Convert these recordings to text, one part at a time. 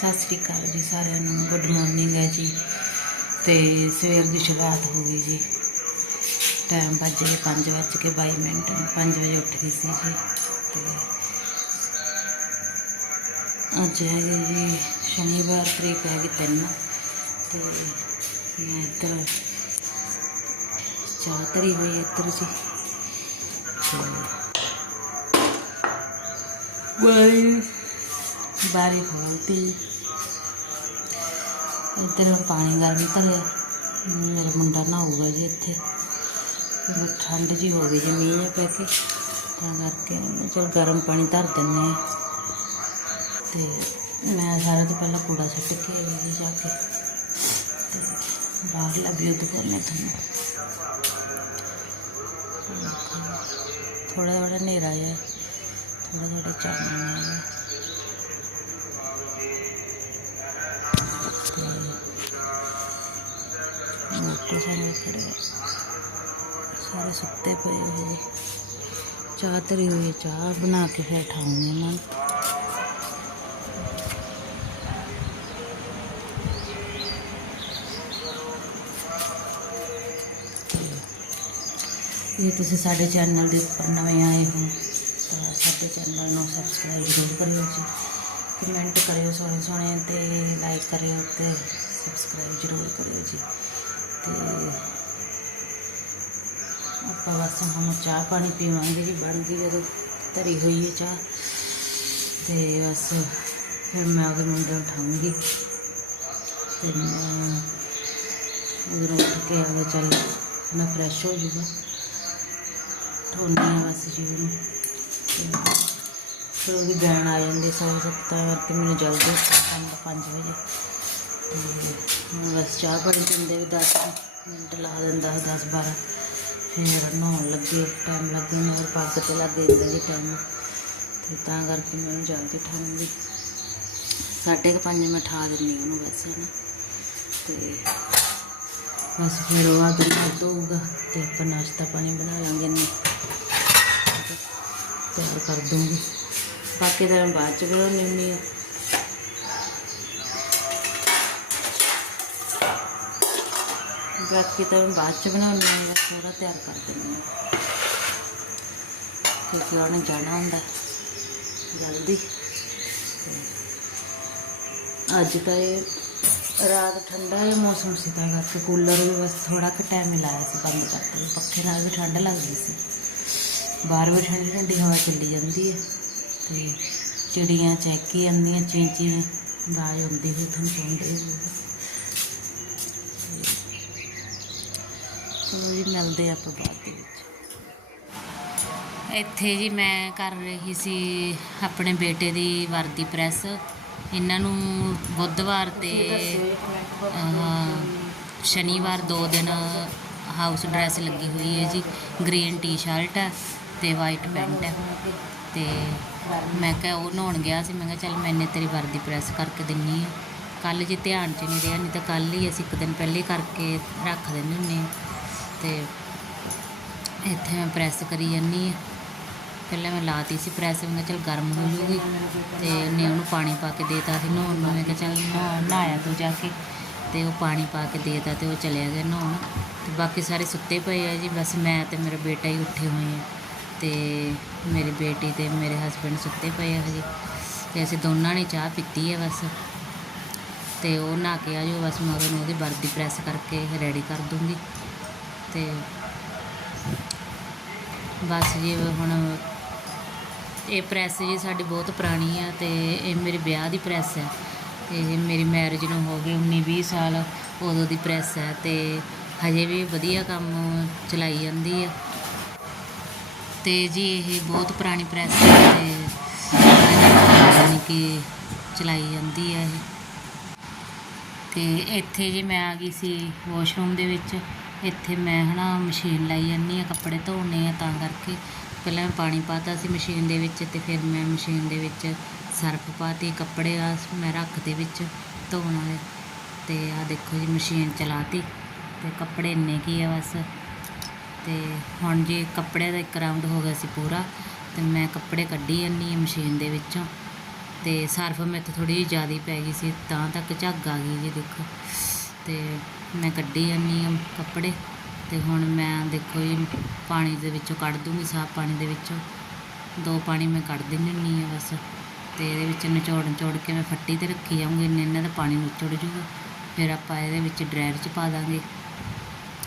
ਸਤਿ ਸ੍ਰੀ ਅਕਾਲ ਜੀ ਸਾਰਿਆਂ ਨੂੰ ਗੁੱਡ ਮਾਰਨਿੰਗ ਹੈ ਜੀ। ਤੇ ਸਵੇਰ ਦੀ ਸ਼ੁਰੂਆਤ ਹੋ ਗਈ ਜੀ। ਟਾਈਮ ਵੱਜ ਗਏ 5 ਵੱਜ ਕੇ 22 ਮਿੰਟ 5 ਵਜੇ ਉੱਠ ਗਈ ਸੀ ਜੀ। ਤੇ ਅੱਜ ਹੈਗੇ ਜੀ ਸ਼ਨੀਵਾਰ ਤਰੀਕ ਹੈਗੀ ਤਿੰਨ। ਤੇ ਮੈਂ ਇੱਧਰ ਚਾਹ ਧਰੀ ਹੋਈ ਹੈ ਇੱਧਰ ਜੀ। ਤੇ ਬਾਈ। ਬਾਰੀ ਖੋਲਤੀ। ਇੱਧਰ ਪਾਣੀ ਗਰਮ ਧਰਿਆ। ਮੇਰਾ ਮੁੰਡਾ ਨਹਾਊਗਾ ਜੀ ਇੱਥੇ। ਠੰਡ ਜੀ ਹੋ ਗਈ ਜੀ ਮੀਂਹ ਜਿਹਾ ਪੈ ਕੇ। ਤਾਂ ਕਰਕੇ ਮੈਂ ਚਲ ਗਰਮ ਪਾਣੀ ਧਰ ਦਿੰਨੇ ਆ ਤੇ ਮੈਂ ਸਾਰਾ ਤੋਂ ਪਹਿਲਾਂ ਕੂੜਾ ਸੁੱਟ ਕੇ ਆਈ ਜੀ ਜਾ ਕੇ। ਤੇ ਬਾਹਰ ਲੱਭੀ ਉਹ ਕਰਨੇ ਤੁਹਾਨੂੰ। ਥੋੜਾ ਥੋੜਾ ਹਨੇਰਾ ਹੈ ਥੋੜਾ ਥੋੜਾ ਚਾਨਣਾ ਹੈ ਤੇ ਮੋਟਰ ਸਾਰੇ ਖੜੇ ਆ। ਸਾਰੇ ਸੁੱਤੇ ਪਏ ਹੋਏ ਜੀ ਚਾਹ ਧਰੀ ਹੋਈ ਹੈ ਚਾਹ ਬਣਾ ਕੇ ਫਿਰ ਠਾਉਂਗੇ ਇਹਨਾਂ ਨੂੰ ਜੇ ਤੁਸੀਂ ਸਾਡੇ ਚੈਨਲ ਦੇ ਉੱਪਰ ਨਵੇਂ ਆਏ ਹੋ ਤਾਂ ਸਾਡੇ ਚੈਨਲ ਨੂੰ ਸਬਸਕ੍ਰਾਈਬ ਜ਼ਰੂਰ ਕਰਿਓ ਜੀ ਕਮੈਂਟ ਕਰਿਓ ਸੋਹਣੇ ਸੋਹਣੇ ਤੇ ਲਾਈਕ ਕਰਿਓ ਤੇ ਸਬਸਕ੍ਰਾਈਬ ਜ਼ਰੂਰ ਕਰਿਓ ਜੀ ਤੇ ਆਪਾਂ ਬਸ ਹੁਣ ਚਾਹ ਪਾਣੀ ਪੀਵਾਂਗੇ ਜੀ, ਬਣ ਗਈ ਜਦੋਂ ਧਰੀ ਹੋਈ ਹੈ ਚਾਹ। ਤੇ ਬਸ ਫਿਰ ਮੈਂ ਉਹਦੇ ਮੁੰਡੇ ਨੂੰ ਉਠਾਉਂਗੀ। ਤੇ ਮੈਂ ਉਧਰੋਂ ਉੱਠ ਕੇ ਆਵੇ, ਚੱਲ ਮੈਂ ਫਰੈਸ਼ ਹੋ ਜੂਗਾ ਠੋਨੀ ਆ ਬਸ ਜੀ ਉਹਨੂੰ ਤੇ ਫਿਰ ਉਹਦੀ ਬੈਣ ਆ ਜਾਂਦੀ ਸੌ ਸੱਤਾਂ ਕਰਕੇ ਮੈਨੂੰ ਜਲਦੀ 5 ਵਜੇ। ਤੇ ਬਸ ਚਾਹ ਪਾਣੀ ਪੀਂਦੇ ਵੀ 10 ਮਿੰਟ ਲਾ ਦਿੰਦਾ 10 12 ਫਿਰ ਨਹਾਉਣ ਲੱਗੇ ਟਾਈਮ ਲੱਗੇ ਨੂੰ ਹੋਰ ਪੱਗ ਤੇ ਲੱਗ ਜਾਂਦਾ ਜੀ ਟਾਈਮ ਤੇ ਤਾਂ ਕਰਕੇ ਮੈਨੂੰ ਜਲਦੀ ਠਾਉਂਗੀ ਸਾਢੇ ਕੁ ਪੰਜ ਮੈਂ ਠਾ ਦਿੰਦੀ ਉਹਨੂੰ ਵੈਸੇ ਨਾ ਤੇ ਬਸ ਫਿਰ ਉਹ ਆ ਦੁੱਧ ਧੋਊਗਾ ਤੇ ਆਪਾਂ ਨਾਸ਼ਤਾ ਪਾਣੀ ਬਣਾ ਲਾਂਗੇ ਨੇ ਤਿਆਰ ਕਰ ਦੂੰਗੀ ਬਾਕੀ ਤਾਂ ਮੈਂ ਬਾਅਦ ਚ ਬਣਾਉਣੀ ਹੁੰਦੀ ਆ ਬਾਕੀ ਤਾਂ ਬਾਅਦ ਚ ਬਣਾਉਣੀ ਆ ਥੋੜਾ ਤਿਆਰ ਕਰ ਦਿੰਦੀ ਆ ਕਿਉਂਕਿ ਉਹਨੇ ਜਾਣਾ ਹੁੰਦਾ ਜਲਦੀ। ਅੱਜ ਤਾਂ ਇਹ ਰਾਤ ਠੰਡਾ ਹੈ ਮੌਸਮ ਸੀ, ਤਾਂ ਕਰਕੇ ਕੂਲਰ ਵੀ ਬਸ ਥੋੜਾ ਕੁ ਟਾਈਮ ਹੀ ਲਾਇਆ ਸੀ ਬੰਦ ਕਰਕੇ ਪੱਖੇ ਨਾਲ ਵੀ ਠੰਡ ਲੱਗਦੀ ਸੀ। ਬਾਹਰ ਵੀ ਠੰਡੀ ਠੰਡੀ ਹਵਾ ਚੱਲੀ ਜਾਂਦੀ ਹੈ, ਤੇ ਚਿੜੀਆਂ ਚਹਿਕੀ ਜਾਂਦੀਆਂ ਚੀਂ ਚੀਂ ਆਵਾਜ਼ ਆਉਂਦੀ ਹੋਈ ਤੁਹਾਨੂੰ ਸੁਣਦੇ ਹੋਊਗਾ ਚਲੋ ਜੀ ਮਿਲਦੇ ਆ ਆਪਾਂ ਬਾਅਦ ਦੇ ਵਿੱਚ। ਇੱਥੇ ਜੀ ਮੈਂ ਕਰ ਰਹੀ ਸੀ ਆਪਣੇ ਬੇਟੇ ਦੀ ਵਰਦੀ ਪ੍ਰੈਸ। ਇਹਨਾਂ ਨੂੰ ਬੁੱਧਵਾਰ ਤੇ ਸ਼ਨੀਵਾਰ ਦੋ ਦਿਨ ਹਾਊਸ ਡਰੈਸ ਲੱਗੀ ਹੋਈ ਹੈ ਜੀ। ਗ੍ਰੀਨ ਟੀ-ਸ਼ਰਟ ਹੈ ਤੇ ਵਾਈਟ ਪੈਂਟ ਹੈ। ਤੇ ਮੈਂ ਕਿਹਾ ਉਹ ਨਹਾਉਣ ਗਿਆ ਸੀ। ਮੈਂ ਕਿਹਾ ਚੱਲ ਮੈਨੇ ਤੇਰੀ ਵਰਦੀ ਪ੍ਰੈਸ ਕਰਕੇ ਦਿੰਨੀ ਆ। ਕੱਲ ਜੇ ਧਿਆਨ 'ਚ ਨਹੀਂ ਰਿਹਾ ਨਹੀਂ ਤਾਂ ਕੱਲ ਹੀ ਅਸੀਂ ਇੱਕ ਦਿਨ ਪਹਿਲੇ ਕਰਕੇ ਰੱਖ ਦਿੰਦੇ ਹੁੰਦੇ ਹਾਂ ਤੇ ਇੱਥੇ ਮੈਂ ਪ੍ਰੈਸ ਕਰੀ ਜਾਂਦੀ ਆ ਪਹਿਲਾਂ ਮੈਂ ਲਾਤੀ ਸੀ ਪ੍ਰੈਸ ਮੈਂ ਕਿਹਾ ਚੱਲ ਗਰਮ ਹੋ ਜੂਗੀ ਤੇ ਉਹਨੇ ਉਹਨੂੰ ਪਾਣੀ ਪਾ ਕੇ ਦੇਤਾ ਸੀ ਨਹਾਉਣ ਨੂੰ। ਮੈਂ ਕਿਹਾ ਚੱਲ ਨਹਾ, ਨਹਾਇਆ ਤੂੰ ਜਾ ਕੇ ਤੇ ਉਹ ਪਾਣੀ ਪਾ ਕੇ ਦੇਤਾ ਤੇ ਉਹ ਚਲਿਆ ਗਿਆ ਨਹਾਉਣ। ਤੇ ਬਾਕੀ ਸਾਰੇ ਸੁੱਤੇ ਪਏ ਆ ਜੀ, ਬਸ ਮੈਂ ਤੇ ਮੇਰਾ ਬੇਟਾ ਹੀ ਉੱਠੇ ਹੋਏ ਆ। ਤੇ ਮੇਰੀ ਬੇਟੀ ਤੇ ਮੇਰੇ ਹਸਬੰਡ ਸੁੱਤੇ ਪਏ ਆ ਹਜੇ। ਤੇ ਅਸੀਂ ਦੋਨਾਂ ਨੇ ਚਾਹ ਪੀਤੀ ਹੈ ਬਸ। ਤੇ ਉਹ ਨਹਾ ਕੇ ਆ ਜੋ ਬਸ ਮਗਰ ਉਹਨੂੰ ਉਹਦੀ ਵਰਦੀ ਪ੍ਰੈਸ ਕਰਕੇ ਰੈਡੀ ਕਰ ਦੂੰਗੀ। ਤੇ ਬਸ ਜੀ, ਹੁਣ ਇਹ ਪ੍ਰੈਸ ਜੀ ਸਾਡੀ ਬਹੁਤ ਪੁਰਾਣੀ ਆ ਅਤੇ ਇਹ ਮੇਰੇ ਵਿਆਹ ਦੀ ਪ੍ਰੈਸ ਹੈ ਤੇ ਮੇਰੀ ਮੈਰਿਜ ਨੂੰ ਹੋ ਗਏ ਉੱਨੀ ਵੀਹ ਸਾਲ, ਉਦੋਂ ਦੀ ਪ੍ਰੈਸ ਹੈ ਅਤੇ ਹਜੇ ਵੀ ਵਧੀਆ ਕੰਮ ਚਲਾਈ ਜਾਂਦੀ ਆ। ਅਤੇ ਜੀ, ਇਹ ਬਹੁਤ ਪੁਰਾਣੀ ਪ੍ਰੈਸ ਹੈ ਅਤੇ ਯਾਨੀ ਕਿ ਚਲਾਈ ਜਾਂਦੀ ਹੈ ਇਹ। ਅਤੇ ਇੱਥੇ ਜੀ ਮੈਂ ਆ ਗਈ ਸੀ ਵਾਸ਼ਰੂਮ ਦੇ ਵਿੱਚ। ਇੱਥੇ ਮੈਂ ਹਨਾ ਮਸ਼ੀਨ ਲਾਈ ਜਾਂਦੀ ਆ ਕੱਪੜੇ ਧੋਣੇ ਆ ਤਾਂ ਕਰਕੇ। ਪਹਿਲਾਂ ਮੈਂ ਪਾਣੀ ਪਾਤਾ ਸੀ ਮਸ਼ੀਨ ਦੇ ਵਿੱਚ ਅਤੇ ਫਿਰ ਮੈਂ ਮਸ਼ੀਨ ਦੇ ਵਿੱਚ ਸਰਫ ਪਾਤੀ, ਕੱਪੜੇ ਆ ਮੈਂ ਰੱਖ ਦੇ ਵਿੱਚ ਧੋਣ ਵਾਲੇ। ਤੇ ਆ ਦੇਖੋ ਜੀ ਮਸ਼ੀਨ ਚਲਾਤੀ ਤੇ ਕੱਪੜੇ ਇੰਨੇ ਕੀ ਆ ਬਸ। ਤੇ ਹੁਣ ਜੀ ਕੱਪੜਿਆਂ ਦਾ ਇੱਕ ਰਾਊਂਡ ਹੋ ਗਿਆ ਸੀ ਪੂਰਾ ਤੇ ਮੈਂ ਕੱਪੜੇ ਕੱਢੀ ਜਾਂਦੀ ਹਾਂ ਮਸ਼ੀਨ ਦੇ ਵਿੱਚੋਂ। ਤੇ ਸਰਫ ਮੇਰੇ ਤੋਂ ਥੋੜੀ ਜਿਹੀ ਜ਼ਿਆਦਾ ਪੈ ਗਈ ਸੀ, ਤਾਂ ਤੱਕ ਝੱਗ ਆ ਗਈ ਜੀ ਦੇਖੋ। ਤੇ ਮੈਂ ਕੱਢੀ ਜਾਂਦੀ ਹਾਂ ਕੱਪੜੇ ਅਤੇ ਹੁਣ ਮੈਂ ਦੇਖੋ ਜੀ, ਪਾਣੀ ਦੇ ਵਿੱਚੋਂ ਕੱਢ ਦੂੰਗੀ, ਸਾਫ਼ ਪਾਣੀ ਦੇ ਵਿੱਚੋਂ। ਦੋ ਪਾਣੀ ਮੈਂ ਕੱਢ ਦਿੰਦੀ ਹੁੰਦੀ ਹਾਂ ਬਸ। ਅਤੇ ਇਹਦੇ ਵਿੱਚ ਨਿਚੋੜ ਨਿਚੋੜ ਕੇ ਮੈਂ ਫੱਟੀ ਤੇ ਰੱਖੀ ਜਾਊਂਗੀ, ਇੰਨੇ ਇੰਨੇ ਦਾ ਪਾਣੀ ਨਿਚੋੜ ਜੂਗਾ। ਫਿਰ ਆਪਾਂ ਇਹਦੇ ਵਿੱਚ ਡਰਾਇਰ 'ਚ ਪਾ ਦਾਂਗੇ।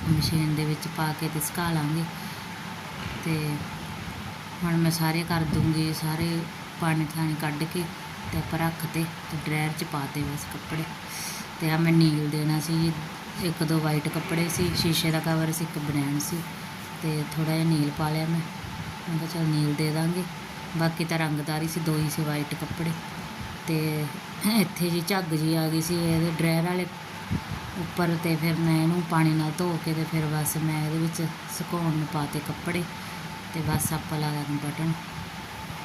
ਮਸ਼ੀਨ ਦੇ ਵਿੱਚ ਪਾ ਕੇ ਤੇ ਸੁਕਾ ਲਾਂਗੇ। ਤੇ ਹੁਣ ਮੈਂ ਸਾਰੇ ਕਰ ਦੂੰਗੀ, ਸਾਰੇ ਪਾਣੀ ਥਾਣੀ ਕੱਢ ਕੇ ਤੇ ਆਪਾਂ ਰੱਖ ਤੇ ਤੇ ਡਰਾਇਰ 'ਚ ਪਾ ਤੇ ਬਸ ਕੱਪੜੇ। ਤੇ ਆ ਮੈਂ ਨੀਲ ਦੇਣਾ ਸੀ ਜੀ। ਇੱਕ ਦੋ ਵਾਈਟ ਕੱਪੜੇ ਸੀ, ਸ਼ੀਸ਼ੇ ਦਾ ਕਵਰ ਸੀ, ਇੱਕ ਬਨੈਣ ਸੀ ਤੇ ਥੋੜਾ ਜਿਹਾ ਨੀਲ ਪਾ ਲਿਆ ਮੈਂ। ਮੈਂ ਕਿਹਾ ਚਲ ਨੀਲ ਦੇ ਦਾਂਗੇ। ਬਾਕੀ ਤਾਂ ਰੰਗਦਾਰ ਹੀ ਸੀ, ਦੋ ਹੀ ਸੀ ਵਾਈਟ ਕੱਪੜੇ। ਤੇ ਇੱਥੇ ਜੀ ਝੱਗ ਜੀ ਆ ਗਈ ਸੀ ਇਹਦੇ ਡਰਾਇਰ ਵਾਲੇ ਉੱਪਰ ਤੇ ਫਿਰ ਮੈਂ ਇਹਨੂੰ ਪਾਣੀ ਨਾਲ ਧੋ ਕੇ ਤੇ ਫਿਰ ਬਸ ਮੈਂ ਇਹਦੇ ਵਿੱਚ ਸੁਕਾਉਣ ਨੂੰ ਪਾਤੇ ਕੱਪੜੇ ਤੇ ਬਸ ਆਪਾਂ ਲਾ ਦਾਂਗੇ ਬਟਨ।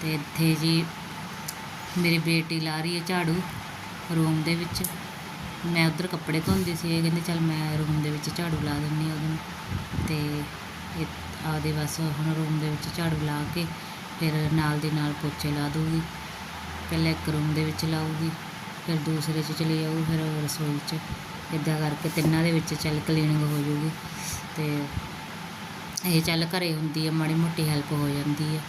ਤੇ ਇੱਥੇ ਜੀ ਮੇਰੀ ਬੇਟੀ ਲਾ ਰਹੀ ਹੈ ਝਾੜੂ ਰੂਮ ਦੇ ਵਿੱਚ। ਮੈਂ ਉੱਧਰ ਕੱਪੜੇ ਧੋਂਦੀ ਸੀ, ਇਹ ਕਹਿੰਦੇ ਚੱਲ ਮੈਂ ਰੂਮ ਦੇ ਵਿੱਚ ਝਾੜੂ ਲਾ ਦਿੰਦੀ ਹਾਂ ਉਹਦੇ ਨੂੰ ਇਹ ਆਪਦੇ ਬਸ ਹੁਣ ਰੂਮ ਦੇ ਵਿੱਚ ਝਾੜੂ ਲਾ ਕੇ ਫਿਰ ਨਾਲ ਦੀ ਨਾਲ ਪੋਚੇ ਲਾ ਦੂਗੀ ਪਹਿਲਾਂ ਇੱਕ ਰੂਮ ਦੇ ਵਿੱਚ ਲਾਊਗੀ, ਫਿਰ ਦੂਸਰੇ 'ਚ ਚਲੀ ਜਾਊ ਫਿਰ ਰਸੋਈ 'ਚ। ਇੱਦਾਂ ਕਰਕੇ ਤਿੰਨਾਂ ਦੇ ਵਿੱਚ ਚੱਲ ਕਲੀਨਿੰਗ ਹੋ ਜਾਊਗੀ। ਤੇ ਇਹ ਚੱਲ ਘਰੇ ਹੁੰਦੀ ਹੈ ਮਾੜੀ ਮੋਟੀ ਹੈਲਪ ਹੋ ਜਾਂਦੀ ਹੈ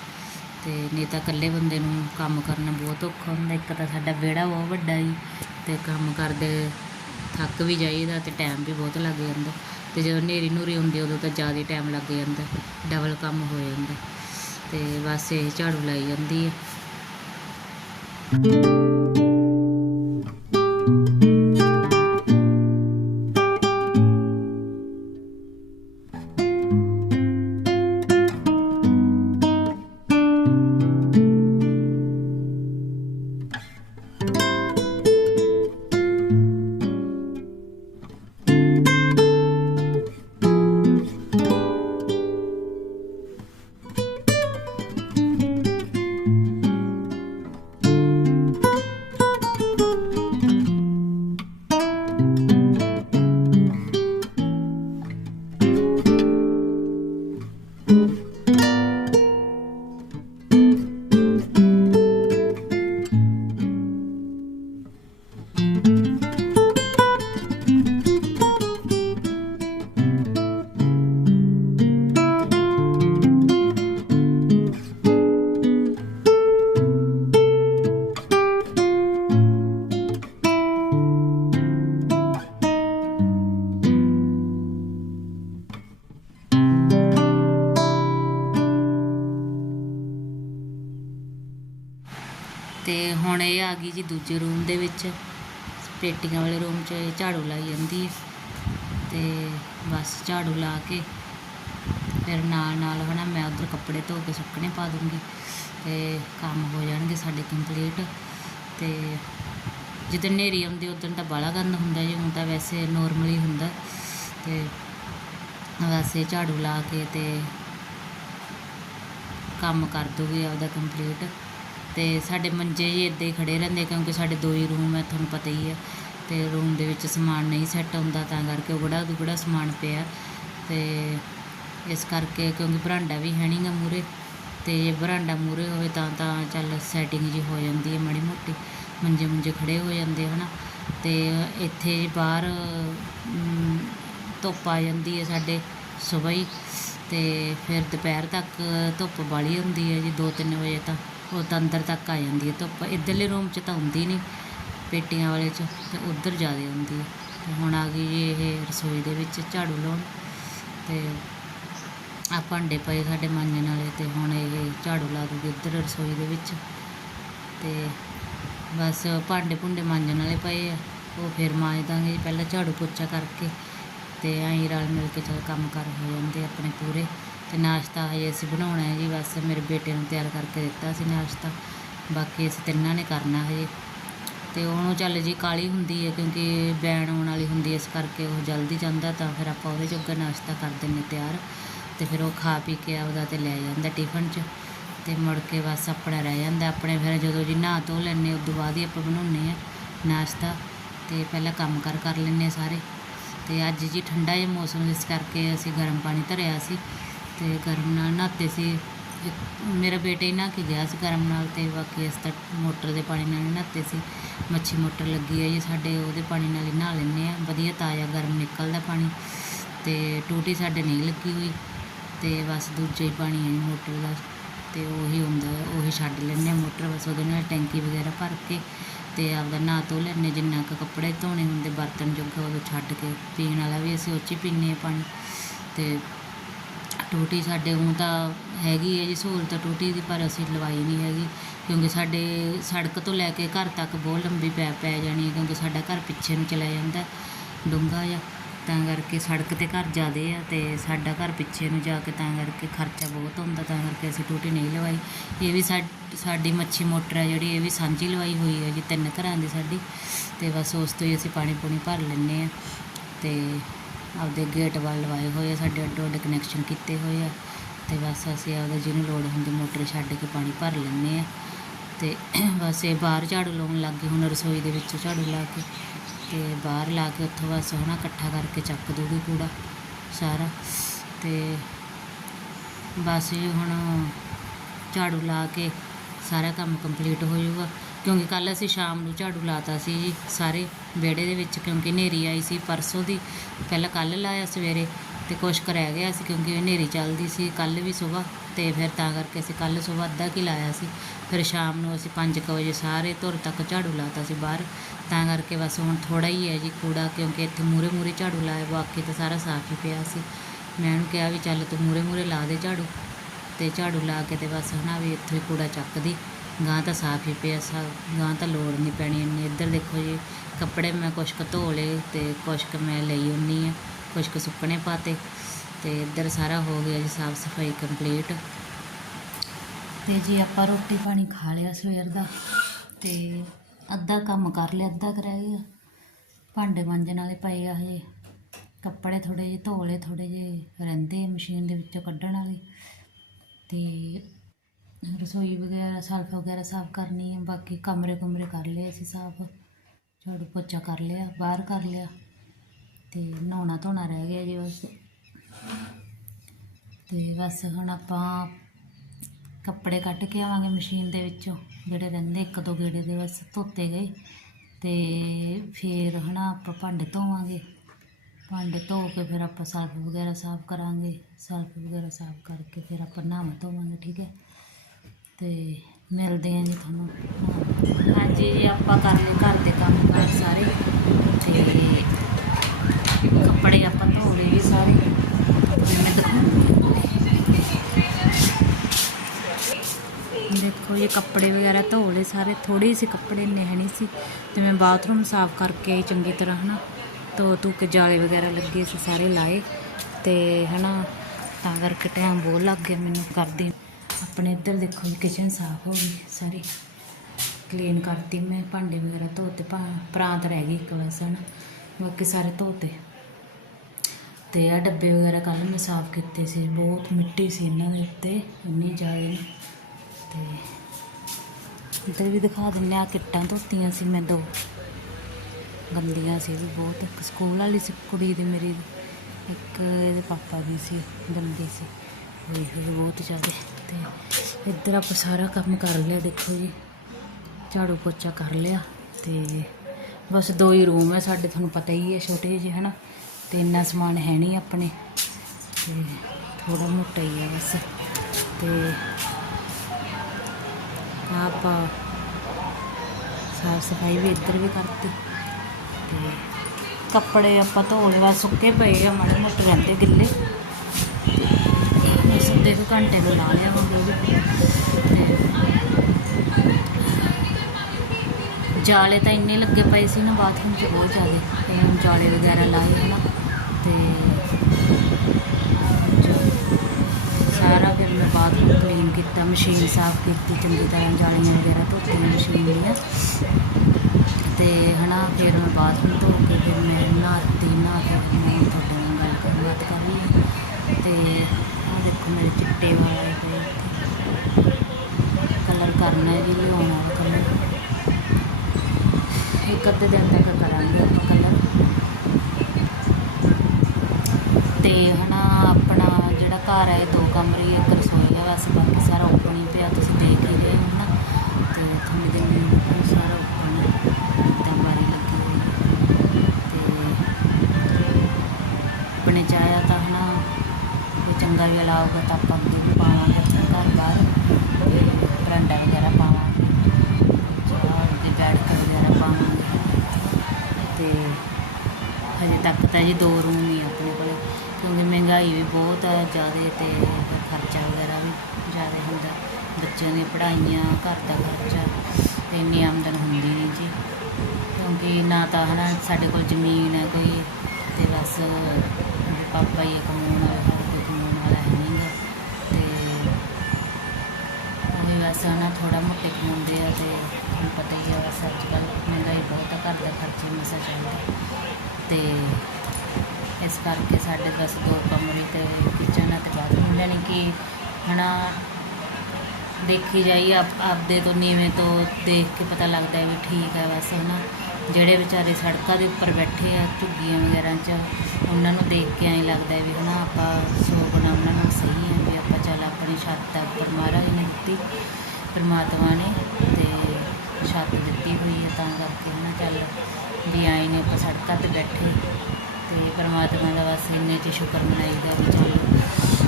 ਤੇ ਨਹੀਂ ਤਾਂ ਇਕੱਲੇ ਬੰਦੇ ਨੂੰ ਕੰਮ ਕਰਨਾ ਬਹੁਤ ਔਖਾ ਹੁੰਦਾ, ਇੱਕ ਤਾਂ ਸਾਡਾ ਵਿਹੜਾ ਬਹੁਤ ਵੱਡਾ ਜੀ। ਤੇ ਕੰਮ ਕਰਦੇ, ਥੱਕ ਵੀ ਜਾਈਦਾ ਤੇ ਟਾਈਮ ਵੀ ਬਹੁਤ ਲੱਗ ਜਾਂਦਾ। ਤੇ ਜਦੋਂ ਹਨੇਰੀ ਨੂਰੀ ਹੁੰਦੀ ਉਦੋਂ ਤਾਂ ਜ਼ਿਆਦਾ ਟਾਈਮ ਲੱਗ ਜਾਂਦਾ ਡਬਲ ਕੰਮ ਹੋ ਜਾਂਦਾ। ਤੇ ਬਸ ਇਹ ਝਾੜੂ ਲਾਈ ਜਾਂਦੀ ਹੈ। ਦੂਜੇ ਰੂਮ ਦੇ ਵਿੱਚ। ਪੇਟੀਆਂ ਵਾਲੇ ਰੂਮ 'ਚ ਝਾੜੂ ਲਾਈ ਜਾਂਦੀ ਹੈ। ਤੇ ਬਸ ਝਾੜੂ ਲਾ ਕੇ ਫਿਰ ਨਾਲ ਨਾਲ ਹਨਾ ਮੈਂ ਉਧਰ ਕੱਪੜੇ ਧੋ ਕੇ ਸੁੱਕਣੇ ਪਾ ਦੂੰਗੀ ਤੇ ਕੰਮ ਹੋ ਜਾਣਗੇ ਸਾਡੇ ਕੰਪਲੀਟ ਤੇ ਜਦੋਂ ਹਨੇਰੀ ਆਉਂਦੀ, ਉਦੋਂ ਤਾਂ ਬਾਲਾ ਗੰਦ ਹੁੰਦਾ ਜੀ, ਹੁਣ ਤਾਂ ਵੈਸੇ ਨੋਰਮਲੀ ਹੁੰਦਾ। ਤੇ ਵੈਸੇ ਝਾੜੂ ਲਾ ਕੇ ਤੇ ਕੰਮ ਕਰ ਦੂਗੀ ਆਪਦਾ ਕੰਪਲੀਟ ਅਤੇ ਸਾਡੇ ਮੰਜੇ ਜੀ ਇੱਦਾਂ ਹੀ ਖੜ੍ਹੇ ਰਹਿੰਦੇ ਕਿਉਂਕਿ ਸਾਡੇ ਦੋ ਹੀ ਰੂਮ ਹੈ ਤੁਹਾਨੂੰ ਪਤਾ ਹੀ ਹੈ ਅਤੇ ਰੂਮ ਦੇ ਵਿੱਚ ਸਮਾਨ ਨਹੀਂ ਸੈੱਟ ਹੁੰਦਾ, ਤਾਂ ਕਰਕੇ ਉਗੜਾ ਦੁਗੜਾ ਸਮਾਨ ਪਿਆ। ਅਤੇ ਇਸ ਕਰਕੇ ਕਿਉਂਕਿ ਬਰਾਂਡਾ ਵੀ ਹੈ ਨਹੀਂਗਾ ਮੂਰੇ ਅਤੇ ਜੇ ਬਰਾਂਡਾ ਮੂਰੇ ਹੋਵੇ ਤਾਂ ਤਾਂ ਚੱਲ ਸੈਟਿੰਗ ਜੀ ਹੋ ਜਾਂਦੀ ਹੈ ਮਾੜੀ ਮੋਟੀ। ਮੰਜੇ ਮੁੰਜੇ ਖੜੇ ਹੋ ਜਾਂਦੇ ਹਨਾ। ਅਤੇ ਇੱਥੇ ਬਾਹਰ ਧੁੱਪ ਆ ਜਾਂਦੀ ਹੈ ਸਾਡੇ ਸਵੇਰ ਹੀ ਤੇ ਫਿਰ ਦੁਪਹਿਰ ਤੱਕ ਧੁੱਪ ਬਾਲੀ ਹੁੰਦੀ ਹੈ ਜੀ 2-3 ਵਜੇ ਤਾਂ। ਉਹ ਤਾਂ ਅੰਦਰ ਤੱਕ ਆ ਜਾਂਦੀ ਹੈ, ਧੁੱਪ। ਇੱਧਰਲੇ ਰੂਮ 'ਚ ਤਾਂ ਹੁੰਦੀ ਨਹੀਂ ਪੇਟੀਆਂ ਵਾਲੇ 'ਚ, ਤੇ ਉੱਧਰ ਜ਼ਿਆਦਾ ਹੁੰਦੀ ਹੈ। ਤੇ ਹੁਣ ਆ ਗਈ ਜੀ ਇਹ ਰਸੋਈ ਦੇ ਵਿੱਚ ਝਾੜੂ ਲਾਉਣ। ਅਤੇ ਆ ਭਾਂਡੇ ਪਏ ਸਾਡੇ ਮਾਂਜਣ ਵਾਲੇ ਅਤੇ ਹੁਣ ਇਹ ਝਾੜੂ ਲਾ ਦੂਗੀ ਇੱਧਰ ਰਸੋਈ ਦੇ ਵਿੱਚ। ਅਤੇ ਬਸ ਭਾਂਡੇ ਭੁੰਡੇ ਮਾਂਜਣ ਵਾਲੇ ਪਏ ਆ। ਉਹ ਫਿਰ ਮਾਂਜ ਦਾਂਗੇ ਜੀ, ਪਹਿਲਾਂ ਝਾੜੂ ਪੋਚਾ ਕਰਕੇ। ਅਤੇ ਐਂ ਰਲ ਮਿਲ ਕੇ ਚਲ ਕੰਮ ਕਰ ਹੋ ਜਾਂਦੇ ਆਪਣੇ ਪੂਰੇ। ਅਤੇ ਨਾਸ਼ਤਾ ਹਜੇ ਅਸੀਂ ਬਣਾਉਣਾ ਹੈ ਜੀ, ਬਸ ਮੇਰੇ ਬੇਟੇ ਨੂੰ ਤਿਆਰ ਕਰਕੇ ਦਿੱਤਾ ਸੀ ਨਾਸ਼ਤਾ। ਬਾਕੀ ਅਸੀਂ ਤਿੰਨਾਂ ਨੇ ਕਰਨਾ ਹਜੇ। ਤੇ ਉਹਨੂੰ ਚੱਲ ਜੀ ਕਾਲੀ ਹੁੰਦੀ ਹੈ, ਕਿਉਂਕਿ ਬੈਣ ਆਉਣ ਵਾਲੀ ਹੁੰਦੀ ਹੈ, ਇਸ ਕਰਕੇ ਉਹ ਜਲਦੀ ਜਾਂਦਾ ਤਾਂ ਫਿਰ ਆਪਾਂ ਉਹਦੇ ਜੋਗਾ ਨਾਸ਼ਤਾ ਕਰ ਦਿੰਨੇ ਤਿਆਰ। ਤੇ ਫਿਰ ਉਹ ਖਾ ਪੀ ਕੇ ਆਪਦਾ ਤੇ ਲੈ ਜਾਂਦਾ ਟਿਫਨ 'ਚ। ਤੇ ਮੁੜ ਕੇ ਬਸ ਆਪਣਾ ਰਹਿ ਜਾਂਦਾ। ਆਪਣੇ ਫਿਰ ਜਦੋਂ ਜੀ ਨਹਾ ਧੋ ਲੈਂਦੇ ਉਸ ਤੋਂ ਬਾਅਦ ਹੀ ਆਪਾਂ ਬਣਾਉਂਦੇ ਆ ਨਾਸ਼ਤਾ। ਤੇ ਪਹਿਲਾਂ ਕੰਮ ਕਰ ਕਰ ਲੈਂਦੇ ਹਾਂ ਸਾਰੇ। ਤੇ ਅੱਜ ਜੀ ਠੰਡਾ ਜਿਹਾ ਮੌਸਮ ਇਸ ਕਰਕੇ ਅਸੀਂ ਗਰਮ ਪਾਣੀ ਧਰਿਆ ਸੀ। ਤੇ ਗਰਮ ਨਾਲ ਨਹਾਤੇ ਸੀ। ਮੇਰਾ ਬੇਟਾ ਹੀ ਨਹਾ ਕੇ ਗਿਆ ਸੀ ਗਰਮ ਨਾਲ ਤੇ ਬਾਕੀ ਅਸੀਂ ਤਾਂ ਮੋਟਰ ਦੇ ਪਾਣੀ ਨਾਲ ਹੀ ਨਹਾਤੇ ਸੀ। ਮੱਛੀ ਮੋਟਰ ਲੱਗੀ ਹੈ ਜੀ ਸਾਡੇ, ਉਹਦੇ ਪਾਣੀ ਨਾਲ ਹੀ ਨਹਾ ਲੈਂਦੇ ਆ। ਵਧੀਆ ਤਾਜ਼ਾ ਗਰਮ ਨਿਕਲਦਾ ਪਾਣੀ ਤੇ ਟੂਟੀ ਸਾਡੇ ਨਹੀਂ ਲੱਗੀ ਹੋਈ ਤੇ ਬਸ ਦੂਜੇ ਹੀ ਪਾਣੀ ਹੈ ਜੀ ਮੋਟਰ ਦਾ ਤੇ ਉਹੀ ਹੁੰਦਾ, ਉਹੀ ਛੱਡ ਲੈਂਦੇ ਹਾਂ ਮੋਟਰ। ਬਸ ਉਹਦੇ ਨਾਲ ਟੈਂਕੀ ਵਗੈਰਾ ਭਰ ਕੇ ਤੇ ਆਪਦਾ ਨਹਾ ਧੋ ਲੈਂਦੇ ਜਿੰਨਾ ਕੁ ਕੱਪੜੇ ਧੋਣੇ ਹੁੰਦੇ, ਬਰਤਨ ਜੋਗਾ ਉਹ ਛੱਡ ਕੇ ਪੀਣ ਵਾਲਾ ਵੀ ਅਸੀਂ ਉਹ 'ਚ ਹੀ ਪੀਂਦੇ ਹਾਂ ਪਾਣੀ ਤੇ ਟੂਟੀ ਸਾਡੇ ਉਹ ਤਾਂ ਹੈਗੀ ਹੈ ਜੀ, ਸਹੂਲਤ ਟੂਟੀ ਦੀ, ਪਰ ਅਸੀਂ ਲਵਾਈ ਨਹੀਂ ਹੈਗੀ। ਕਿਉਂਕਿ ਸਾਡੇ ਸੜਕ ਤੋਂ ਲੈ ਕੇ ਘਰ ਤੱਕ ਬਹੁਤ ਲੰਬੀ ਪੈ ਪੈ ਜਾਣੀ ਹੈ, ਕਿਉਂਕਿ ਸਾਡਾ ਘਰ ਪਿੱਛੇ ਨੂੰ ਚਲਾ ਜਾਂਦਾ ਡੂੰਘਾ ਜਿਹਾ। ਤਾਂ ਕਰਕੇ ਸੜਕ ਤੇ ਘਰ ਜ਼ਿਆਦੇ ਆ ਅਤੇ ਸਾਡਾ ਘਰ ਪਿੱਛੇ ਨੂੰ ਜਾ ਕੇ ਤਾਂ ਕਰਕੇ ਖਰਚਾ ਬਹੁਤ ਹੁੰਦਾ, ਤਾਂ ਕਰਕੇ ਅਸੀਂ ਟੂਟੀ ਨਹੀਂ ਲਵਾਈ। ਇਹ ਵੀ ਸਾਡੀ ਮੱਛੀ ਮੋਟਰ ਹੈ ਜਿਹੜੀ, ਇਹ ਵੀ ਸਾਂਝੀ ਲਵਾਈ ਹੋਈ ਹੈ ਜੀ, ਤਿੰਨ ਘਰਾਂ ਦੀ ਸਾਡੀ। ਅਤੇ ਬਸ ਉਸ ਤੋਂ ਹੀ ਅਸੀਂ ਪਾਣੀ ਪੂਣੀ ਭਰ ਲੈਂਦੇ ਆ ਅਤੇ ਆਪਦੇ ਗੇਟ ਵੱਲ ਲਵਾਏ ਹੋਏ ਆ, ਸਾਡੇ ਅੱਡੋ ਅੱਡ ਕਨੈਕਸ਼ਨ ਕੀਤੇ ਹੋਏ ਆ। ਤੇ ਬਸ ਅਸੀਂ ਆਪਦੇ ਜਿਹਨੂੰ ਲੋੜ ਹੁੰਦੀ ਮੋਟਰ ਛੱਡ ਕੇ ਪਾਣੀ ਭਰ ਲੈਂਦੇ ਆ। ਤੇ ਬਸ ਇਹ ਬਾਹਰ ਝਾੜੂ ਲਾਉਣ ਲੱਗ ਗਏ, ਹੁਣ ਰਸੋਈ ਦੇ ਵਿੱਚ ਝਾੜੂ ਲਾ ਕੇ। ਤੇ ਬਾਹਰ ਲਾ ਕੇ ਉੱਥੋਂ ਬਸ ਹਨਾ ਇਕੱਠਾ ਕਰਕੇ ਚੱਕ ਦੂਗੀ ਕੂੜਾ ਸਾਰਾ। ਤੇ ਬਸ ਜੀ ਹੁਣ ਝਾੜੂ ਲਾ ਕੇ ਸਾਰਾ ਕੰਮ ਕੰਪਲੀਟ ਹੋ ਜਾਊਗਾ। ਕਿਉਂਕਿ ਕੱਲ ਅਸੀਂ ਸ਼ਾਮ ਨੂੰ ਝਾੜੂ ਲਾਤਾ ਸੀ ਜੀ ਸਾਰੇ ਵਿਹੜੇ ਦੇ ਵਿੱਚ, ਕਿਉਂਕਿ ਹਨੇਰੀ ਆਈ ਸੀ ਪਰਸੋਂ ਦੀ। ਪਹਿਲਾਂ ਕੱਲ ਲਾਇਆ ਸਵੇਰੇ ਤੇ ਕੁਛ ਕੁ ਰਹਿ ਗਿਆ ਸੀ ਕਿਉਂਕਿ ਹਨੇਰੀ ਚੱਲਦੀ ਸੀ ਕੱਲ ਵੀ ਸਵੇਰ ਤੇ ਫਿਰ ਤਾਂ ਕਰਕੇ ਅਸੀਂ ਕੱਲ ਸਵੇਰ ਅੱਧਾ ਕੀ ਲਾਇਆ ਸੀ। ਫਿਰ ਸ਼ਾਮ ਨੂੰ ਅਸੀਂ 5 ਵਜੇ ਸਾਰੇ ਧੁਰ ਤੱਕ ਝਾੜੂ ਲਾਤਾ ਸੀ ਬਾਹਰ। ਤਾਂ ਕਰਕੇ ਬਸ ਹੁਣ ਥੋੜਾ ਹੀ ਹੈ ਜੀ ਕੂੜਾ, ਕਿਉਂਕਿ ਇੱਥੇ ਮੂਰੇ ਮੂਰੇ ਝਾੜੂ ਲਾਇਆ, ਬਾਕੀ ਤਾਂ ਸਾਰਾ ਸਾਫ਼ ਹੀ ਪਿਆ ਸੀ। ਮੈਂ ਉਹਨੂੰ ਕਿਹਾ ਵੀ ਚੱਲ ਤੂੰ ਮੂਰੇ ਮੂਰੇ ਲਾ ਦੇ ਝਾੜੂ ਤੇ ਝਾੜੂ ਲਾ ਕੇ ਤੇ ਬਸ ਹਨਾ ਵੀ ਇੱਥੋਂ ਹੀ ਕੂੜਾ ਚੱਕਦੀ। ਗਾਂ ਤਾਂ ਸਾਫ਼ ਹੀ ਪਿਆ ਸਾ ਗਾਂ ਤਾਂ ਲੋੜ ਨਹੀਂ ਪੈਣੀ ਇੰਨੀ। ਇੱਧਰ ਦੇਖੋ ਜੀ, ਕੱਪੜੇ ਮੈਂ ਕੁਛ ਕੁ ਧੋ ਲਏ ਅਤੇ ਕੁਛ ਕੁ ਮੈਂ ਲਈ ਹੁੰਨੀ ਹਾਂ ਕੁਛ ਕੁ ਸੁੱਕਣੇ ਪਾਤੇ ਅਤੇ ਇੱਧਰ ਸਾਰਾ ਹੋ ਗਿਆ ਜੀ ਸਾਫ਼ ਸਫ਼ਾਈ ਕੰਪਲੀਟ। ਅਤੇ ਜੀ ਆਪਾਂ ਰੋਟੀ ਪਾਣੀ ਖਾ ਲਿਆ ਸਵੇਰ ਦਾ ਅਤੇ ਅੱਧਾ ਕੰਮ ਕਰ ਲਿਆ, ਅੱਧਾ ਕਰ ਰਹਿ ਗਿਆ। ਭਾਂਡੇ ਮਾਂਜਣ ਵਾਲੇ ਪਏ ਆ ਹਜੇ, ਕੱਪੜੇ ਥੋੜ੍ਹੇ ਜਿਹੇ ਧੋ ਲਏ, ਥੋੜ੍ਹੇ ਜਿਹੇ ਰਹਿੰਦੇ ਮਸ਼ੀਨ ਦੇ ਵਿੱਚੋਂ ਕੱਢਣ ਵਾਲੇ। ਅਤੇ ਰਸੋਈ ਵਗੈਰਾ, ਸੈਲਫ ਵਗੈਰਾ ਸਾਫ਼ ਕਰਨੀ ਹੈ ਬਾਕੀ ਕਮਰੇ ਕੁਮਰੇ ਕਰ ਲਏ ਅਸੀਂ ਸਾਫ਼। ਝਾੜੂ ਪੋਚਾ ਕਰ ਲਿਆ, ਬਾਹਰ ਕਰ ਲਿਆ ਅਤੇ ਨਹਾਉਣਾ ਧੋਣਾ ਰਹਿ ਗਿਆ ਜੀ ਬਸ। ਅਤੇ ਬਸ ਹੁਣ ਆਪਾਂ ਕੱਪੜੇ ਕੱਢ ਕੇ ਆਵਾਂਗੇ ਮਸ਼ੀਨ ਦੇ ਵਿੱਚੋਂ, ਜਿਹੜੇ ਰਹਿੰਦੇ ਇੱਕ ਦੋ ਗੇੜੇ ਦੇ ਬਸ ਧੋਤੇ ਗਏ। ਤੇ ਫਿਰ ਹਨਾ ਆਪਾਂ ਭਾਂਡੇ ਧੋਵਾਂਗੇ। ਭਾਂਡੇ ਧੋ ਕੇ ਫਿਰ ਆਪਾਂ ਸਲਫ ਵਗੈਰਾ ਸਾਫ਼ ਕਰਾਂਗੇ। ਸਲਫ ਵਗੈਰਾ ਸਾਫ਼ ਕਰਕੇ ਫਿਰ ਆਪਾਂ ਨਹਾਵਾਂ ਧੋਵਾਂਗੇ, ਠੀਕ ਹੈ। ਤੇ ਮਿਲਦੇ ਆਂ ਜੀ ਤੁਹਾਨੂੰ। ਹਾਂਜੀ ਜੀ, ਆਪਾਂ ਕਰ ਲਏ ਘਰ ਦੇ ਕੰਮ ਕਾਰ ਸਾਰੇ। ਤੇ ਕੱਪੜੇ ਆਪਾਂ ਧੋ ਲਏ ਜੀ ਸਾਰੇ। ਮੈਂ ਦਿਖਾਉਂਦੀ ਦੇਖੋ ਇਹ ਕੱਪੜੇ ਵਗੈਰਾ ਧੋ ਲਏ ਸਾਰੇ। ਥੋੜੇ ਸੀ ਕੱਪੜੇ ਨਹਿਣੀ ਸੀ ਤੇ ਮੈਂ ਬਾਥਰੂਮ ਸਾਫ਼ ਕਰਕੇ ਚੰਗੀ ਤਰ੍ਹਾਂ ਹਨਾ, ਧੋ ਧੂ ਕੇ ਜਾਲੇ ਵਗੈਰਾ ਲੱਗੇ ਸੀ, ਸਾਰੇ ਲਾਏ। ਤੇ ਹਨਾ, ਤਾਂ ਕਰਕੇ ਟਾਈਮ ਬਹੁਤ ਲੱਗ ਗਿਆ ਮੈਨੂੰ ਕਰਦੇ ਆਪਣੇ ਇੱਧਰ ਦੇਖੋ ਜੀ ਕਿਚਨ ਸਾਫ਼ ਹੋ ਗਈ, ਸਾਰੀ ਕਲੀਨ ਕਰਤੀ ਮੈਂ, ਭਾਂਡੇ ਵਗੈਰਾ ਧੋਤੇ, ਭਾ, ਪ੍ਰਾਂਤ ਰਹਿ ਗਈ ਇੱਕ ਬਸ ਬਾਕੀ ਸਾਰੇ ਧੋਤੇ। ਤੇ ਆ ਡੱਬੇ ਵਗੈਰਾ ਕੱਲ ਮੈਂ ਸਾਫ਼ ਕੀਤੇ ਸੀ, ਬਹੁਤ ਮਿੱਟੀ ਸੀ ਇਹਨਾਂ ਦੇ ਉੱਤੇ, ਇੰਨੀ ਜ਼ਿਆਦਾ ਤੇ ਇੱਧਰ ਵੀ ਦਿਖਾ ਦਿੰਨੇ ਆ ਕਿੱਟਾਂ ਧੋਤੀਆਂ ਸੀ ਮੈਂ ਦੋ। ਗੰਦੀਆਂ ਸੀ ਵੀ ਬਹੁਤ, ਇੱਕ ਸਕੂਲ ਵਾਲੀ ਸੀ, ਕੁੜੀ ਦੀ ਮੇਰੀ, ਇੱਕ ਇਹਦੇ ਪਾਪਾ ਦੀ ਸੀ, ਗੰਦੀ ਸੀ। ਹੋਈ ਹੋਈ ਬਹੁਤ ਜ਼ਿਆਦਾ। ਤੇ ਇੱਧਰ ਆਪਾਂ ਸਾਰਾ ਕੰਮ ਕਰ ਲਿਆ, ਦੇਖੋ ਜੀ। ਝਾੜੂ ਪੋਚਾ ਕਰ ਲਿਆ ਤੇ ਬਸ ਦੋ ਹੀ ਰੂਮ ਹੈ ਸਾਡੇ ਤੁਹਾਨੂੰ ਪਤਾ ਹੀ ਹੈ ਛੋਟੇ ਜਿਹੇ, ਹਨਾ। ਤੇ ਇੰਨਾ ਸਮਾਨ ਹੈ ਨਹੀਂ ਆਪਣੇ। ਤੇ ਥੋੜਾ ਮੋਟਾ ਹੀ ਹੈ ਬਸ। ਤੇ ਆਪਾਂ ਸਾਫ਼ ਸਫ਼ਾਈ ਵੀ ਇੱਧਰ ਵੀ ਕਰਤੀ। ਤੇ ਕੱਪੜੇ ਆਪਾਂ ਧੋ ਲਏ ਸੁੱਕੇ ਪਏ ਆ, ਮਾੜੇ ਮੋਟੇ ਰਹਿੰਦੇ ਗਿੱਲੇ। ਬਸ ਅੱਧੇ ਕੁ ਘੰਟੇ ਨੂੰ ਲਾ ਲਿਆ ਉਹ ਜਾਲੇ ਤਾਂ ਇੰਨੇ ਲੱਗੇ ਪਏ ਸੀ ਨਾ, ਬਾਥਰੂਮ 'ਚ ਬਹੁਤ ਜ਼ਿਆਦਾ। ਤੇ ਹੁਣ ਜਾਲੇ ਵਗੈਰਾ ਲਾਏ ਹਨਾ। ਤੇ ਸਾਰਾ ਫਿਰ ਮੈਂ ਬਾਥਰੂਮ ਕਲੀਨ ਕੀਤਾ, ਮਸ਼ੀਨ ਸਾਫ਼ ਕੀਤੀ, ਚੰਗੀ ਤਰ੍ਹਾਂ ਜਾਲੀਆਂ ਵਗੈਰਾ ਧੋਤੀਆਂ, ਮਸ਼ੀਨ ਦੀਆਂ। ਤੇ ਹਨਾ, ਫਿਰ ਮੈਂ ਬਾਥਰੂਮ ਧੋ ਕੇ ਫਿਰ ਮੈਂ ਨਹਾਤੀ, ਨਹਾ ਕੇ ਮੈਂ ਤੁਹਾਡੇ ਨਾਲ ਗੱਲ ਕਰਨ ਕਰ ਲਈ ਤੇ ਮੇਰੇ ਚਿੱਟੇ ਵਾਲ ਆਏ ਹੋਏ ਕਲਰ ਕਰਨਾ ਹੈ ਜੀ, ਲਿਆਉਣਾ ਹੈ ਕਲਰ ਇੱਕ ਅੱਧੇ ਦਿਨ ਤੱਕ ਕਰਾਂਗੇ ਆਪਾਂ ਕਲਰ ਤੇ ਹਨਾ ਆਪਣਾ ਜਿਹੜਾ ਘਰ ਹੈ ਦੋ ਕਮਰੇ ਇੱਕ ਰਸੋਈ ਹੈ ਬਸ ਬਾਕੀ ਸਾਰਾ ਓਪਨ ਹੀ ਪਿਆ, ਤੁਸੀਂ ਦੇਖ ਹੀ ਰਹੇ ਹੋ ਨਾ ਤੇ ਥੱਲੇ ਦੇ ਮੈਨੂੰ ਸਾਰਾ ਕੋਈ ਚੰਗਾ ਤਾਂ ਆਪਾਂ ਅੱਗੇ ਵੀ ਪਾਵਾਂਗੇ ਘਰ ਬਾਹਰ ਤੇ ਬਰਾਂਡਾ ਵਗੈਰਾ ਪਾਵਾਂਗੇ। ਚਾਹ ਦੇ ਬੈਠ ਵਗੈਰਾ ਪਾਵਾਂਗੇ। ਤੇ ਹਜੇ ਤੱਕ ਤਾਂ ਜੀ ਦੋ ਰੂਮ ਹੀ ਆਪਣੇ ਕੋਲ, ਕਿਉਂਕਿ ਮਹਿੰਗਾਈ ਵੀ ਬਹੁਤ ਜ਼ਿਆਦਾ ਤੇ ਖਰਚਾ ਵਗੈਰਾ ਵੀ ਜ਼ਿਆਦਾ ਹੁੰਦਾ। ਬੱਚਿਆਂ ਦੀਆਂ ਪੜ੍ਹਾਈਆਂ, ਘਰ ਦਾ ਖਰਚਾ ਤੇ ਇੰਨੀ ਆਮਦਨ ਹੁੰਦੀ ਨਹੀਂ ਜੀ। ਕਿਉਂਕਿ ਨਾ ਤਾਂ ਹਨਾ ਸਾਡੇ ਕੋਲ ਜ਼ਮੀਨ ਹੈ ਕੋਈ ਤੇ ਬਸ ਪਾਪਾ ਹੀ ਆ ਕਮਾਉਣ ਵਾਲਾ। ਬਸ ਹਨਾ ਥੋੜਾ ਮੋਟੇ ਕਮਾਉਂਦੇ ਆ ਤੇ ਤੁਹਾਨੂੰ ਪਤਾ ਹੀ ਆ ਬਸ ਅੱਜ ਕੱਲ੍ਹ ਮਹਿੰਗਾਈ ਬਹੁਤ ਆ, ਘਰ ਦਾ ਖਰਚਾ ਮਸਾ ਚੱਲਦਾ। ਤੇ ਇਸ ਕਰਕੇ ਸਾਡੇ ਬਸ ਦੋ ਕਮਰੇ ਤੇ ਕਿਚਨ ਅਤੇ ਬਾਥਰੂਮ ਯਾਨੀ ਕਿ ਹਨਾ ਦੇਖੀ ਜਾਈ ਆਪ, ਆਪਦੇ ਤੋਂ ਨੀਵੇਂ ਤੋਂ ਦੇਖ ਕੇ ਪਤਾ ਲੱਗਦਾ ਵੀ ਠੀਕ ਹੈ ਬਸ ਹਨਾ। ਜਿਹੜੇ ਵਿਚਾਰੇ ਸੜਕਾਂ ਦੇ ਉੱਪਰ ਬੈਠੇ ਆ, ਝੁੱਗੀਆਂ ਵਗੈਰਾ 'ਚ, ਉਹਨਾਂ ਨੂੰ ਦੇਖ ਕੇ ਐਂ ਲੱਗਦਾ ਹੈ ਵੀ ਹਨਾ ਆਪਾਂ ਸੋ ਗੁਣਾ ਉਹਨਾਂ ਨੂੰ ਸਹੀ ਹੈ ਵੀ ਆਪਾਂ ਚੱਲ ਆਪਣੀ ਛੱਤ ਹੈ ਉੱਪਰ ਮਹਾਰਾਜ ਨੇ ਦਿੱਤੀ ਪਰਮਾਤਮਾ ਨੇ ਤੇ ਛੱਤ ਦਿੱਤੀ ਹੋਈ ਹੈ ਤਾਂ ਕਰਕੇ ਹਨਾ ਚੱਲ ਵੀ ਆਏ ਨੇ ਆਪਾਂ ਸੜਕਾਂ ਤੇ ਬੈਠੇ ਤੇ ਪਰਮਾਤਮਾ ਦਾ ਬਸ ਇੰਨੇ 'ਚ ਸ਼ੁਕਰ ਮਨਾਈਦਾ ਵੀ ਚੱਲ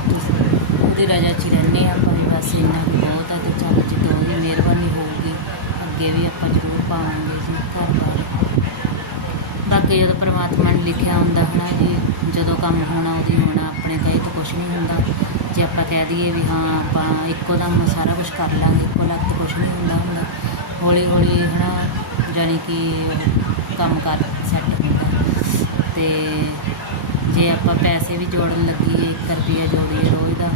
ਤੁਸੀਂ ਰਾਜਾ 'ਚ ਹੀ ਰਹਿੰਦੇ ਹਾਂ ਆਪਾਂ ਵੀ ਬਸ ਇੰਨਾ ਕੁ ਬਹੁਤ ਆ ਤੇ ਚੱਲ ਜਦੋਂ ਉਹਦੀ ਮਿਹਰਬਾਨੀ ਹੋਊਗੀ, ਅੱਗੇ ਵੀ ਆਪਾਂ ਜ਼ਰੂਰ ਪਾਵਾਂਗੇ ਜੀ ਘਰ ਬਾਰ ਬਾਕੀ ਜਦੋਂ ਪਰਮਾਤਮਾ ਨੇ ਲਿਖਿਆ ਹੁੰਦਾ ਹਨਾ ਜੀ ਜਦੋਂ ਕੰਮ ਹੋਣਾ, ਉਹਦੀ ਹੋਣਾ, ਆਪਣੇ ਕਹੇ ਤੋਂ ਕੁਝ ਨਹੀਂ ਹੁੰਦਾ। ਜੇ ਆਪਾਂ ਕਹਿ ਦਈਏ ਵੀ ਹਾਂ, ਆਪਾਂ ਇੱਕੋ ਦਮ ਸਾਰਾ ਕੁਝ ਕਰ ਲਾਂਗੇ, ਇੱਕੋ ਲੱਤ ਕੁਝ ਨਹੀਂ ਹੁੰਦਾ ਹੁੰਦਾ। ਹੌਲੀ ਹੌਲੀ ਹਨਾ, ਜਾਣੀ ਕਿ ਕੰਮ ਕਰ ਸੈੱਟ ਹੁੰਦਾ। ਤੇ ਜੇ ਆਪਾਂ ਪੈਸੇ ਵੀ ਜੋੜਨ ਲੱਗੀਏ 1 ਰੁਪਿਆ ਜੋੜੀਏ ਰੋਜ਼ ਦਾ,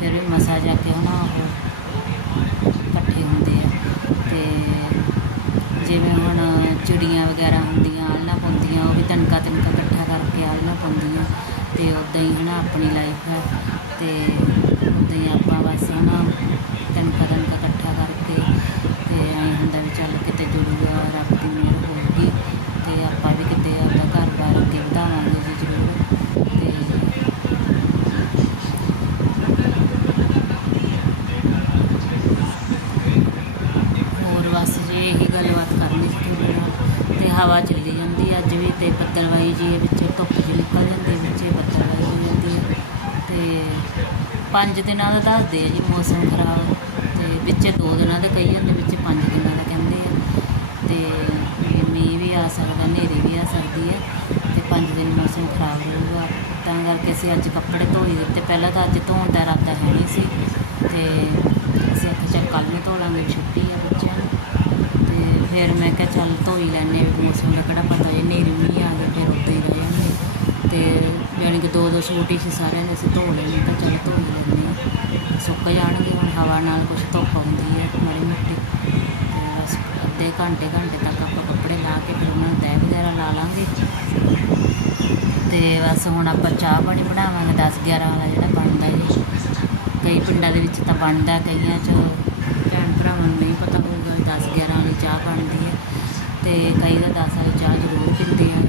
ਫਿਰ ਵੀ ਮਸਾ ਜਾ ਕੇ ਹਨਾ ਉਹ ਇਕੱਠੇ ਹੁੰਦੇ ਆ। ਤੇ ਜਿਵੇਂ ਹੁਣ ਚਿੜੀਆਂ ਵਗੈਰਾ ਹੁੰਦੀਆਂ ਆਲਣਾ ਪਾਉਂਦੀਆਂ, ਉਹ ਵੀ ਤਨਕਾ ਤਨਕਾ ਇਕੱਠਾ ਕਰਕੇ ਆਲਣਾ ਪਾਉਂਦੀਆਂ। ਤੇ ਉੱਦਾਂ ਹੀ ਹਨਾ, ਆਪਣੀ ਲਾਈਫ ਹੈ। ਤੇ ਉੱਦਾਂ ਹੀ ਆਪਾਂ ਬਸ ਹਨਾ ਤਨਕਾ ਤਨਕਾ ਇਕੱਠਾ ਕਰਕੇ ਤੇ ਐਂ ਹੁੰਦਾ ਵੀ ਚੱਲ ਕਿਤੇ ਜੁੜੂਗਾ ਪੰਜ ਦਿਨਾਂ ਦਾ ਦੱਸਦੇ ਆ ਜੀ ਮੌਸਮ ਖਰਾਬ। ਤੇ ਵਿੱਚ ਦੋ ਦਿਨਾਂ ਦੇ ਕਈ ਹੁੰਦੇ, ਵਿੱਚ ਪੰਜ ਦਿਨਾਂ ਦਾ ਕਹਿੰਦੇ ਆ। ਤੇ ਮੀਂਹ ਵੀ ਆ ਸਕਦਾ, ਹਨੇਰੀ ਵੀ ਆ ਸਕਦੀ ਹੈ ਤੇ ਪੰਜ ਦਿਨ ਮੌਸਮ ਖਰਾਬ ਰਹੂਗਾ ਤਾਂ ਕਰਕੇ ਅਸੀਂ ਅੱਜ ਕੱਪੜੇ ਧੋਈ ਦਿੱਤੇ ਪਹਿਲਾਂ ਤਾਂ ਅੱਜ ਧੋਣ ਦਾ ਇਰਾਦਾ ਹੈ ਸੀ। ਤੇ ਅਸੀਂ ਅੱਜ ਚੱਲ ਕੱਲ ਨੂੰ ਧੋ ਛੁੱਟੀ ਆ ਬੱਚਿਆਂ ਨੂੰ। ਤੇ ਫਿਰ ਮੈਂ ਕਿਹਾ ਚੱਲ ਧੋਈ ਲੈਣੇ ਮੌਸਮ ਦਾ ਕਿਹੜਾ ਪਤਾ ਜੇ ਹਨੇਰੀ, ਮੀਂਹ ਆ ਗਏ ਫਿਰ ਉੱਤੇ ਤੇ ਯਾਨੀ ਕਿ ਦੋ ਦੋ ਛੋਟੀ ਸੀ ਸਾਰਿਆਂ ਨੇ ਅਸੀਂ ਧੋ ਲੈਣੇ ਤਾਂ ਚੱਲ ਧੋ ਸੁੱਕ ਜਾਣਗੇ, ਹੁਣ ਹਵਾ ਨਾਲ ਕੁਝ ਧੁੱਪ ਆਉਂਦੀ ਹੈ ਮਾੜੀ ਮੋਟੀ। ਤੇ ਬਸ ਅੱਧੇ ਘੰਟੇ ਘੰਟੇ ਤੱਕ ਆਪਾਂ ਕੱਪੜੇ ਲਾ ਕੇ ਫਿਰ ਉਹਨਾਂ ਨੂੰ ਤਹਿ ਵਗੈਰਾ ਲਾ ਲਾਂਗੇ। ਤੇ ਬਸ ਹੁਣ ਆਪਾਂ ਚਾਹ ਪਾਣੀ ਬਣਾਵਾਂਗੇ 10 11 ਵਾਲਾ ਜਿਹੜਾ ਬਣਦਾ ਜੀ। ਕਈ ਪਿੰਡਾਂ ਦੇ ਵਿੱਚ ਤਾਂ ਬਣਦਾ, ਕਈਆਂ 'ਚ ਭੈਣ ਭਰਾਵਾਂ ਨੂੰ ਨਹੀਂ ਪਤਾ ਹੋਊਗਾ 10 11 ਵਾਲੀ ਚਾਹ ਬਣਦੀ ਹੈ। ਤੇ ਕਈ ਤਾਂ 10 ਵਾਲੀ ਚਾਹ ਜ਼ਰੂਰ ਪੀਂਦੇ ਆ।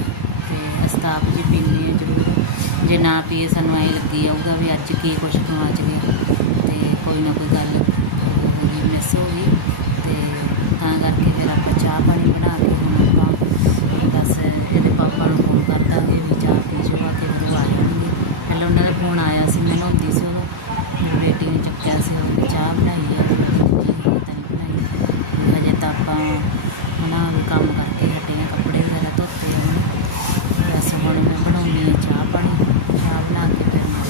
ਤੇ ਅਸੀਂ ਜੀ ਪੀਂਦੇ ਹਾਂ ਜ਼ਰੂਰ। ਜੇ ਨਾ ਪੀਏ ਸਾਨੂੰ ਐਂ ਲੱਗੀ ਆਊਗਾ ਵੀ ਅੱਜ ਕੀ ਕੁਛ ਗਵਾਚ ਗਿਆ ਤੇ ਕੋਈ ਨਾ ਕੋਈ ਗੱਲ ਹੋ ਗਈ ਮਿਸ ਹੋ ਗਈ ਤੇ ਤਾਂ ਕਰਕੇ ਫਿਰ ਆਪਾਂ ਚਾਹ ਪਾਣੀ ਬਣਾ ਕੇ ਹੁਣ ਆਪਾਂ ਬਸ ਇਹਦੇ ਪਾਪਾ ਨੂੰ ਫੋਨ ਕਰ ਦਾਂਗੇ ਵੀ ਚਾਹ ਪੀ ਜਾਓ ਆ ਕੇ ਉਹ ਆ ਜਾਣਗੇ ਪਹਿਲਾਂ ਉਹਨਾਂ ਦਾ ਫੋਨ ਆਇਆ ਸੀ ਮੈਂ ਨਹਾਉਂਦੀ ਸੀ ਉਦੋਂ ਮੇਰੀ ਬੇਟੀ ਨੇ ਚੱਕਿਆ ਸੀ ਉਹ ਚਾਹ ਬਣਾਈ ਆ ਤੇ ਨਹੀਂ ਹਾਲੇ ਤਾਂ ਨਹੀਂ ਬਣਾਈ ਵੀ ਹਜੇ ਤਾਂ ਆਪਾਂ ਹਨਾ ਵੀ ਕੰਮ ਕਰਕੇ ਹਟੇ ਆ ਕੱਪੜੇ ਵਗੈਰਾ ਧੋਤੇ ਆ ਹੁਣ ਬਸ ਹੁਣ ਮੈਂ ਬਣਾਉਂਦੀ ਆ ਚਾਹ ਪਾਣੀ ਚਾਹ ਬਣਾ ਕੇ ਫਿਰ ਮੈਂ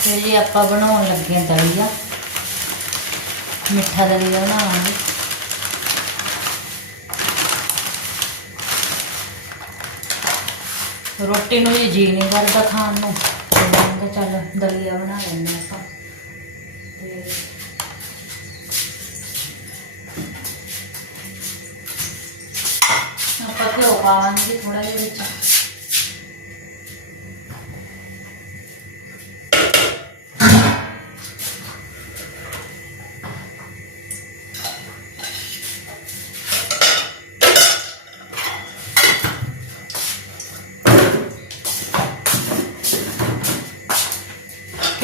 ਤੇ ਜੀ ਆਪਾਂ ਬਣਾਉਣ ਲੱਗੇ ਹਾਂ ਦਲੀਆ ਮਿੱਠਾ ਦਲੀਆ ਬਣਾਵਾਂਗੇ ਰੋਟੀ ਨੂੰ ਜੀ ਨਹੀਂ ਕਰਦਾ ਖਾਣ ਨੂੰ। ਤੇ ਚੱਲ ਦਲੀਆ ਬਣਾ ਲੈਂਦੇ ਆਪਾਂ। ਤੇ ਆਪਾਂ ਘਿਓ ਪਾਵਾਂਗੇ ਥੋੜਾ ਜਿਹਾ ਵਿੱਚ।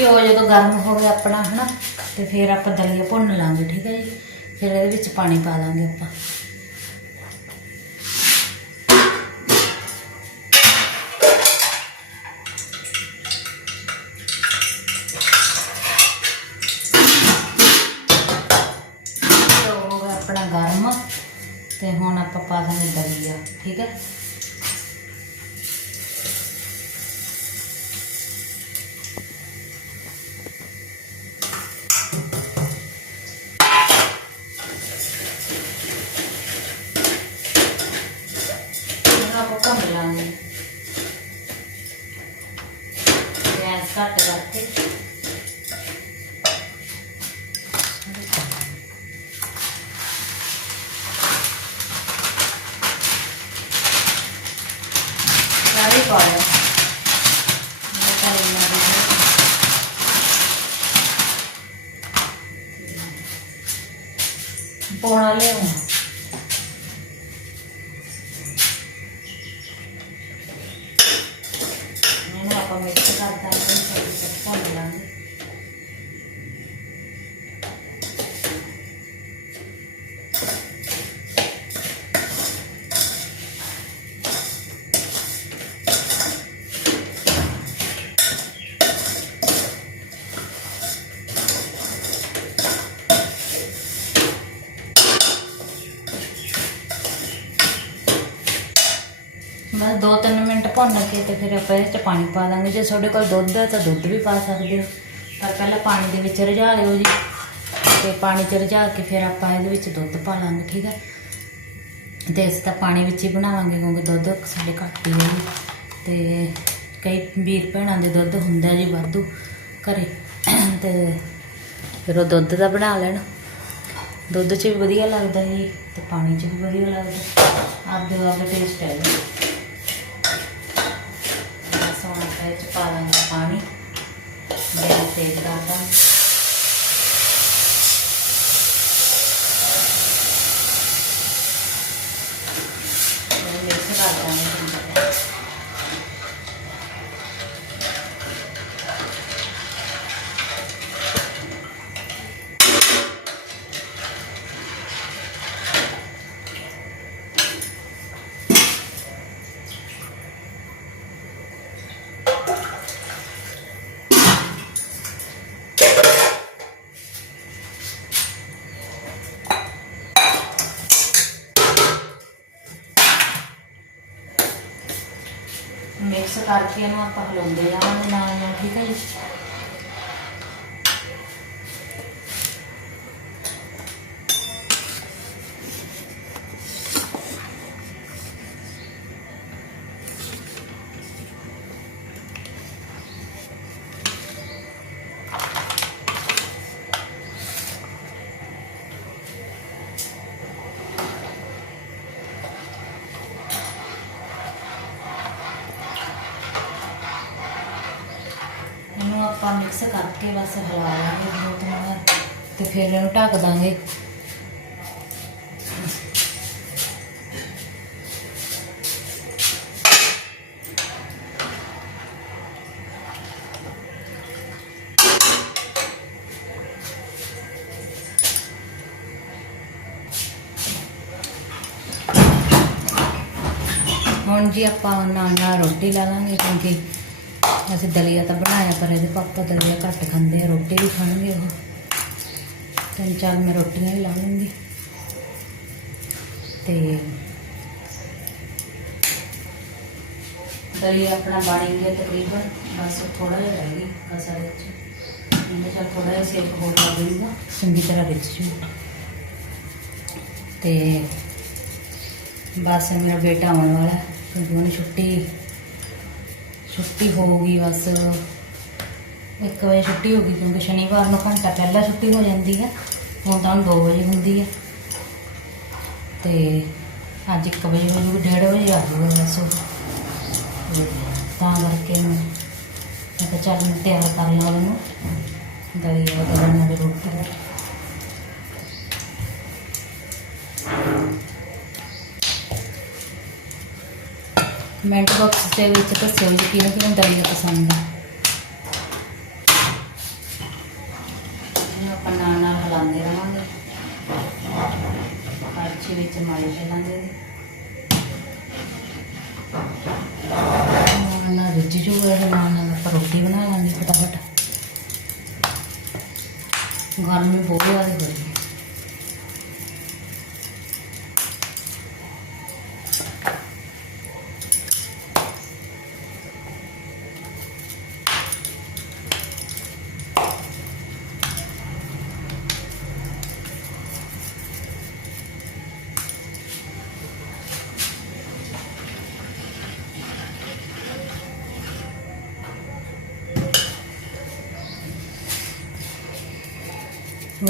ਘਿਓ ਜਦੋਂ ਗਰਮ ਹੋ ਗਿਆ ਆਪਣਾ, ਹਨਾ, ਤੇ ਫਿਰ ਆਪਾਂ ਦਲੀਆ ਭੁੰਨ ਲਾਂਗੇ, ਠੀਕ ਹੈ ਜੀ। ਫਿਰ ਇਹਦੇ ਵਿੱਚ ਪਾਣੀ ਪਾ ਦਾਂਗੇ ਆਪਾਂ। ਆਪਣਾ ਗਰਮ, ਤੇ ਹੁਣ ਆਪਾਂ ਪਾ ਦਾਂਗੇ ਦਲੀਆ, ਠੀਕ ਹੈ ਹੁਣ ਆਪਾਂ ਭੁੰਨ ਲਾਂਗੇ ਗੈਸ ਘੱਟ ਕਰਕੇ ਸਾਰੇ ਪਾ ਲਿਆ ਮੈਂ ਤਾਂ ਇਹਨਾਂ ਦੇ ਪੌਣਾ ਕੇ ਤੇ ਫਿਰ ਆਪਾਂ ਇਹਦੇ 'ਚ ਪਾਣੀ ਪਾ ਦਾਂਗੇ। ਜੇ ਤੁਹਾਡੇ ਕੋਲ ਦੁੱਧ ਹੈ ਤਾਂ ਦੁੱਧ ਵੀ ਪਾ ਸਕਦੇ ਹੋ। ਪਰ ਪਹਿਲਾਂ ਪਾਣੀ ਦੇ ਵਿੱਚ ਰਝਾ ਲਿਓ ਜੀ। ਤੇ ਪਾਣੀ 'ਚ ਰਝਾ ਕੇ ਫਿਰ ਆਪਾਂ ਇਹਦੇ ਵਿੱਚ ਦੁੱਧ ਪਾ ਲਾਂਗੇ, ਠੀਕ ਹੈ? ਤੇ ਅਸੀਂ ਤਾਂ ਪਾਣੀ ਵਿੱਚ ਹੀ ਬਣਾਵਾਂਗੇ ਕਿਉਂਕਿ ਦੁੱਧ ਸਾਡੇ ਘੱਟ ਹੀ ਹੈ ਜੀ। ਤੇ ਕਈ ਵੀਰ ਭੈਣਾਂ ਦੇ ਦੁੱਧ ਹੁੰਦਾ ਜੀ ਵਾਧੂ ਘਰੇ। ਤੇ ਫਿਰ ਉਹ ਦੁੱਧ ਦਾ ਬਣਾ ਲੈਣ। ਦੁੱਧ 'ਚ ਵੀ ਵਧੀਆ ਲੱਗਦਾ ਜੀ ਤੇ ਪਾਣੀ 'ਚ ਵੀ ਵਧੀਆ ਲੱਗਦਾ। ਆਪਦੇ ਆਪਦਾ ਟੇਸਟ ਹੈ ਜੀ ਪਾ ਲਾਂਗੇ ਪਾਣੀ। ਗੈਸ ਤੇਜ਼ ਕਰ ਦਾਂਗੇ ਇਹ ਮਿਕਸ ਕਰ ਦਾਂਗੇ ਚੰਗੀ ਤਰ੍ਹਾਂ। ਮਿਕਸ ਕਰਕੇ ਇਹਨੂੰ ਆਪਾਂ ਹਿਲਾਉਂਦੇ ਜਾਵਾਂਗੇ ਨਾਲ ਨਾਲ ਠੀਕ ਹੈ ਜੀ? ਮਿਕਸ ਬਸ ਹਿਲਾ ਲਾਂਗੇ ਦੋ ਤਿੰਨ। ਵਾਰ ਤੇ ਫਿਰ ਇਹਨੂੰ ਢੱਕ ਦਾਂਗੇ। ਹੁਣ ਜੀ ਆਪਾਂ ਨਾਲ ਨਾਲ ਰੋਟੀ ਲਾ ਲਾਂਗੇ ਕਿਉਂਕਿ ਅਸੀਂ ਦਲੀਆ ਤਾਂ ਬਣਾਇਆ ਪਰ ਇਹਦੇ ਪਾਪਾ ਦਲੀਆ ਘੱਟ ਖਾਂਦੇ ਆ ਰੋਟੀ ਵੀ ਖਾਣਗੇ ਉਹ। ਤਿੰਨ ਚਾਰ ਮੈਂ ਰੋਟੀਆਂ ਵੀ ਲਾ ਲੂੰਗੀ। ਤੇ ਦਲੀਆ ਆਪਣਾ ਬਣ ਗਿਆ ਤਕਰੀਬਨ ਬਸ ਥੋੜਾ ਜਿਹਾ ਰਹਿ ਗਈ ਕਸਰ ਵਿੱਚ। ਇਹਨੇ ਚਾ ਥੋੜਾ ਜਿਹਾ ਸੇਕ ਹੋਰ ਲਾ ਦੇਊਗਾ। ਚੰਗੀ ਤਰ੍ਹਾਂ ਰਿੱਝ ਜੂ ਤੇ ਬਸ ਮੇਰਾ ਬੇਟਾ ਆਉਣ ਵਾਲਾ ਹੈ, ਕਿਉਂਕਿ ਉਹਨੇ ਛੁੱਟੀ ਛੁੱਟੀ ਹੋਊਗੀ ਬਸ। 1 ਵਜੇ ਛੁੱਟੀ ਹੋਗੀ ਕਿਉਂਕਿ ਸ਼ਨੀਵਾਰ ਨੂੰ ਘੰਟਾ ਪਹਿਲਾਂ ਛੁੱਟੀ ਹੋ ਜਾਂਦੀ ਹੈ ਹੁਣ ਤਾਂ 2 ਵਜੇ ਹੁੰਦੀ ਹੈ ਤੇ ਅੱਜ 1 ਵਜੇ ਹੋ ਜੂਗੀ 1:30 ਵਜੇ ਆ ਜੂਗਾ ਬਸ ਉਹ। ਤੇ ਤਾਂ ਕਰਕੇ ਮੈਂ ਮੈਂ ਕਿਹਾ ਚੱਲ ਮੈਂ ਤਿਆਰ ਕਰ ਲਾਂ ਉਹਨੂੰ। ਦਲੀਆ ਵਗੈਰਾ ਨਾਲ ਰੋਟੀ। ਕਮੈਂਟ ਬਾਕਸ ਦੇ ਵਿੱਚ ਦੱਸਿਓ ਜੀ ਕਿਹਨੂੰ ਕਿਹਨੂੰ ਦਲੀਆ ਪਸੰਦ ਆ। ਆਪਾਂ ਨਾਲ ਨਾਲ ਹਿਲਾਉਂਦੇ ਰਹਾਂਗੇ। ਕੜਛੀ ਵਿੱਚ ਮਾਰੀ ਚੱਲਾਂਗੇ ਨਾਲ ਨਾਲ ਰਿੱਝ ਜੂਗਾ ਇਹ ਨਾਲ ਨਾਲ ਆਪਾਂ ਰੋਟੀ ਬਣਾ ਲਾਂਗੇ ਫਟਾਫਟ। ਗਰਮੀ ਬਹੁਤ ਜ਼ਿਆਦਾ ਹੋ ਰਹੀ ਹੈ।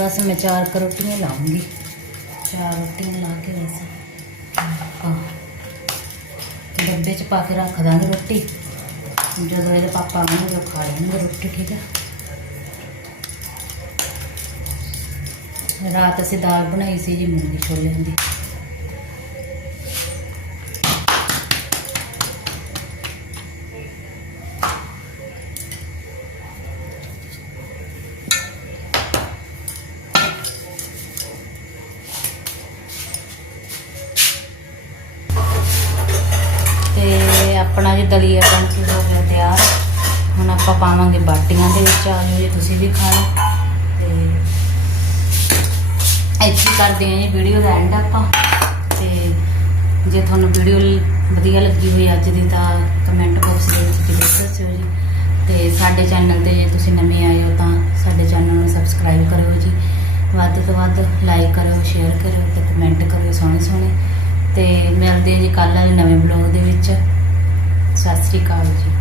ਬਸ ਮੈਂ ਚਾਰ ਕੁ ਰੋਟੀਆਂ ਲਾਉਂਗੀ। ਚਾਰ ਰੋਟੀਆਂ ਲਾ ਕੇ ਬਸ। ਡੱਬੇ 'ਚ ਪਾ ਕੇ ਰੱਖ ਦਾਂਗੇ ਰੋਟੀ। ਜਦੋਂ ਇਹਦੇ ਪਾਪਾ ਆਉਣਗੇ ਉਹ ਖਾ ਲੈਣਗੇ ਰੋਟੀ ਠੀਕ ਹੈ ਰਾਤ ਅਸੀਂ ਦਾਲ ਬਣਾਈ ਸੀ ਜੀ ਮੂੰਗੀ ਛੋਲਿਆਂ ਦੀ। ਦਲੀਆ ਬਣ ਕੇ ਹੋ ਗਿਆ ਤਿਆਰ। ਹੁਣ ਆਪਾਂ ਪਾਵਾਂਗੇ ਬਾਟੀਆਂ ਦੇ ਵਿੱਚ ਆ ਜਾਓ ਜੀ ਤੁਸੀਂ ਵੀ ਖਾ ਲਓ। ਤੇ ਇੱਥੇ ਕਰਦੇ ਹਾਂ ਜੀ ਵੀਡੀਓ ਦਾ ਐਂਡ ਆਪਾਂ। ਤੇ ਜੇ ਤੁਹਾਨੂੰ ਵੀਡੀਓ ਵਧੀਆ ਲੱਗੀ ਹੋਈ ਅੱਜ ਦੀ ਤਾਂ ਕਮੈਂਟ ਬਾਕਸ ਦੇ ਵਿੱਚ ਜ਼ਰੂਰ ਦੱਸਿਓ ਜੀ। ਤੇ ਸਾਡੇ ਚੈਨਲ ਤੇ ਜੇ ਤੁਸੀਂ ਨਵੇਂ ਆਏ ਹੋ ਤਾਂ ਸਾਡੇ ਚੈਨਲ ਨੂੰ ਸਬਸਕ੍ਰਾਈਬ ਕਰਿਓ ਜੀ। ਵੱਧ ਤੋਂ ਵੱਧ ਲਾਈਕ ਕਰਿਓ ਸ਼ੇਅਰ ਕਰਿਓ ਤੇ ਕਮੈਂਟ ਕਰਿਓ ਸੋਹਣੇ ਸੋਹਣੇ। ਤੇ ਮਿਲਦੇ ਹਾਂ ਜੀ ਕੱਲ੍ਹ ਵਾਲੇ ਨਵੇਂ ਬਲੌਗ ਦੇ ਵਿੱਚ। ਸਤਿ ਸ੍ਰੀ ਅਕਾਲ ਜੀ।